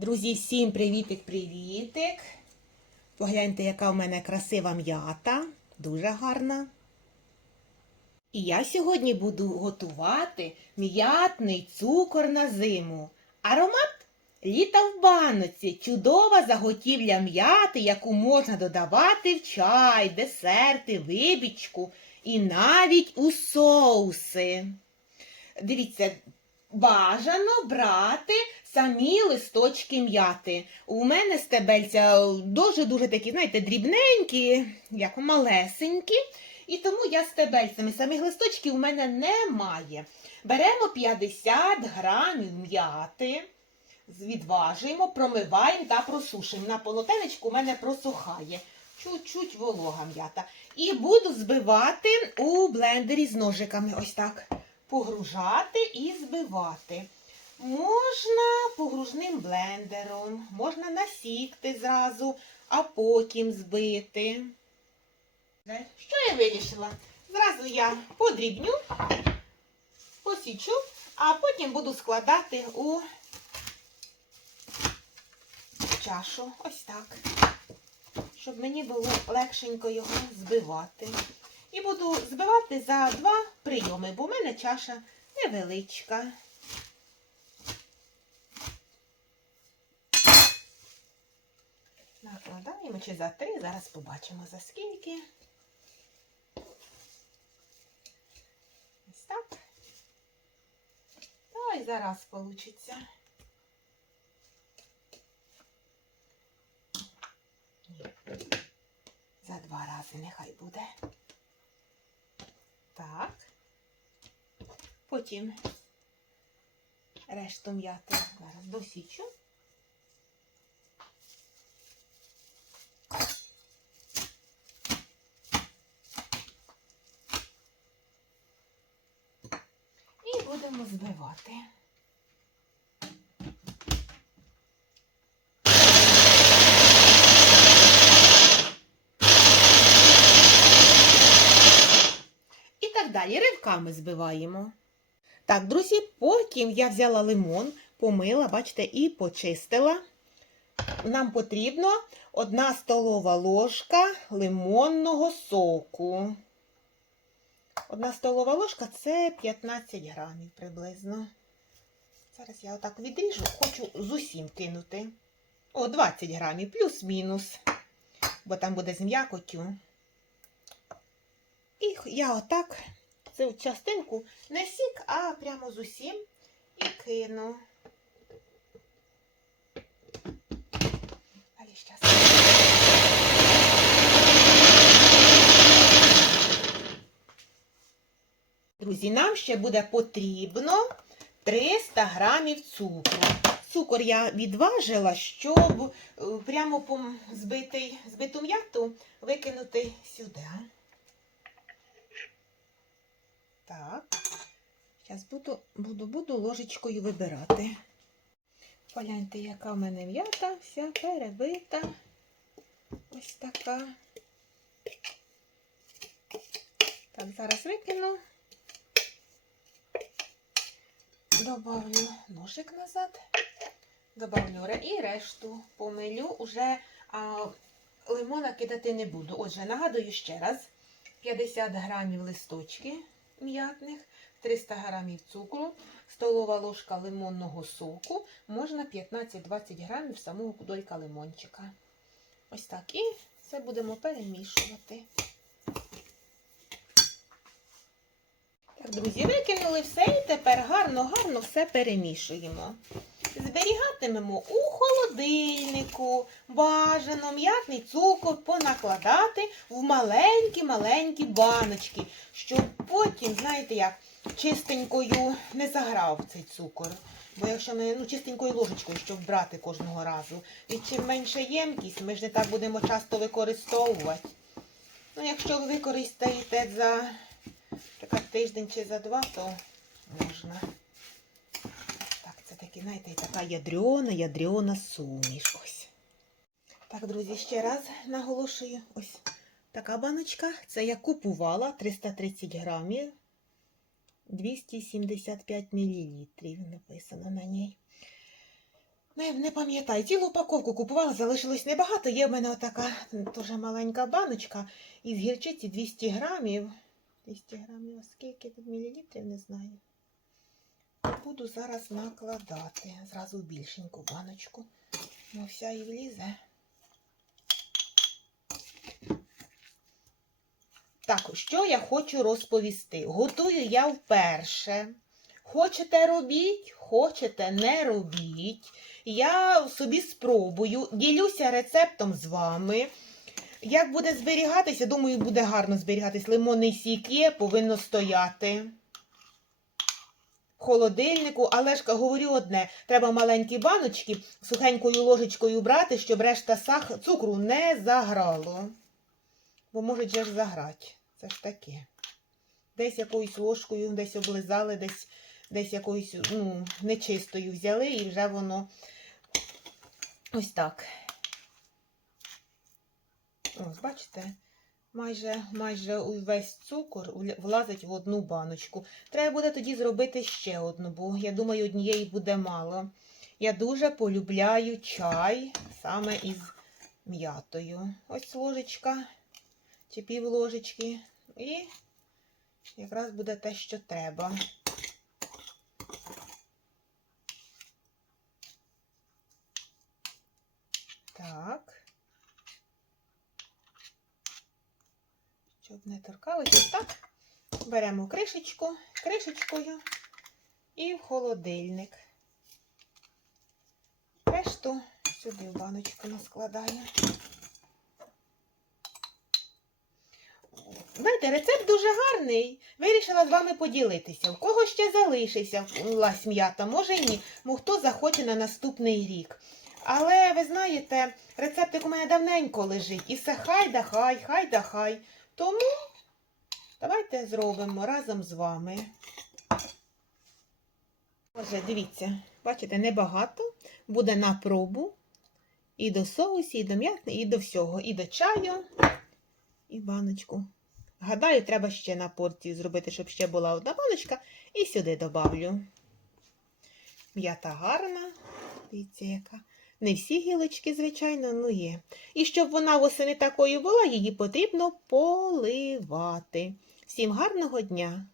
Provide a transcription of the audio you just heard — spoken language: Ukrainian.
Друзі, всім привітик-привітик. Погляньте, яка в мене красива м'ята. Дуже гарна. І я сьогодні буду готувати м'ятний цукор на зиму. Аромат літа в баноці. Чудова заготівля м'яти, яку можна додавати в чай, десерти, вибічку і навіть у соуси. Дивіться, бажано брати самі листочки м'яти. У мене стебельця дуже-дуже такі, знаєте, дрібненькі, як малесенькі. І тому я стебельцями самих листочків у мене немає. Беремо 50 грамів м'яти, відважуємо, промиваємо та просушуємо. На полотенечку у мене просухає. Чуть-чуть волога м'ята. І буду збивати у блендері з ножиками. Ось так. Погружати і збивати. Можна погружним блендером, можна насікти зразу, а потім збити. Що я вирішила? Зразу я подрібню, посічу, а потім буду складати у чашу. Ось так. Щоб мені було легшенько його збивати. І буду збивати за два прийоми, бо в мене чаша невеличка. Накладаємо чи за три, зараз побачимо за скільки. Ось так. Та й зараз получиться. За два рази нехай буде. Так. Потім решту м'яти зараз досічу. І будемо збивати. І так далі ривками збиваємо. Так, друзі, потім я взяла лимон, помила, бачите, і почистила. Нам потрібно одна столова ложка лимонного соку. Одна столова ложка це 15 грамів приблизно. Зараз я отак відріжу, хочу з усім кинути. О, 20 грамів, плюс-мінус, бо там буде з м'якотю. І я отак цю частинку не сік, а прямо з усім і кину. Друзі, нам ще буде потрібно 300 грамів цукру. Цукор я відважила, щоб е, прямо збитий, збиту м'яту викинути сюди. Так, зараз буду, буду, буду ложечкою вибирати. Погляньте, яка в мене м'ята, вся перебита. Ось така. Так, зараз викину. Добавлю ножик назад. Добавлю і решту помилю. Уже а, лимона кидати не буду. Отже, нагадую ще раз: 50 грамів листочки м'ятних, 300 грамів цукру, столова ложка лимонного соку, можна 15-20 грамів самого кудолька лимончика. Ось так. І це будемо перемішувати. Так, друзі, викинули все і тепер гарно-гарно все перемішуємо. Зберігатимемо у холодильнику, бажано м'ятний цукор понакладати в маленькі-маленькі баночки, щоб потім, знаєте як, чистенькою не заграв цей цукор. Бо якщо ми ну, чистенькою ложечкою, щоб брати кожного разу. І чим менша ємкість, ми ж не так будемо часто використовувати. Ну, якщо ви використаєте за тиждень чи за два, то можна. Так, це такі, знаєте, така ядрена, ядрена суміш. Ось. Так, друзі, ще раз наголошую. Ось така баночка. Це я купувала 330 грамів. 275 мл написано на ній. Не, не пам'ятаю, цілу упаковку купувала, залишилось небагато. Є в мене отака дуже маленька баночка із гірчиці 200 грамів. 200 грамів, а скільки тут мілілітрів, не знаю. Буду зараз накладати. Зразу більшеньку баночку. Ну, вся і влізе. Так, що я хочу розповісти? Готую я вперше. Хочете робіть, хочете не робіть. Я собі спробую, ділюся рецептом з вами. Як буде зберігатися, думаю, буде гарно зберігатись. Лимонний сік є, повинно стояти. Холодильнику, але ж говорю одне, треба маленькі баночки сухенькою ложечкою брати, щоб решта сах... цукру не заграло. Бо можуть же ж заграти. Це ж таке. Десь якоюсь ложкою, десь облизали, десь, десь якоюсь ну, нечистою взяли і вже воно ось так. Ось, бачите, майже, майже увесь цукор влазить в одну баночку. Треба буде тоді зробити ще одну, бо я думаю, однієї буде мало. Я дуже полюбляю чай саме із м'ятою. Ось ложечка чи пів ложечки. І якраз буде те, що треба. Так. Щоб не торкалося. Так. Беремо кришечку, кришечкою і в холодильник. Решту сюди в баночку наскладаю. Знаєте, рецепт дуже гарний. Вирішила з вами поділитися. У кого ще залишився лась м'ята, може ні. Мо хто захоче на наступний рік. Але ви знаєте, рецептик у мене давненько лежить. І все хай да хай, хай да хай. Тому давайте зробимо разом з вами. Отже, дивіться, бачите, небагато. Буде на пробу. І до соусі, і до м'ятни, і до всього. І до чаю, і баночку. Гадаю, треба ще на порцію зробити, щоб ще була одна баночка. І сюди добавлю. М'ята гарна. Дивіться, яка. Не всі гілочки, звичайно, ну є. І щоб вона восени такою була, її потрібно поливати. Всім гарного дня!